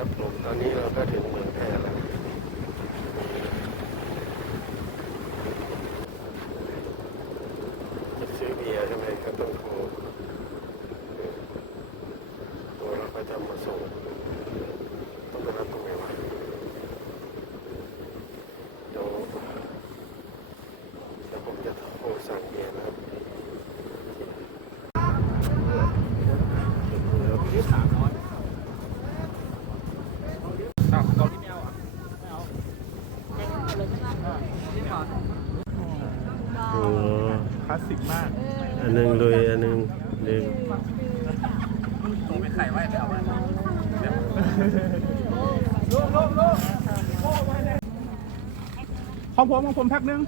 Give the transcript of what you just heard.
ครับผมตอนนี้เราก็ถึงเมืองแพร่แล้วจะซื้อเบียร์ใช่ไหมก็ต้องโทรโทรแล้วก็จะมาส่งต้องไปรับตรงไหนวะเดี๋ยวเดี๋ยวผมจะโทรสั่งเบียร์นะครับอ้าวเราที่ไม่เอามเอา โอ้คลาสสิกมาก อันหนึงเลยอันหนึงหนึ่งผมเป็นไข่ไว้ไปเอามาของผมของผมแพ็คนึง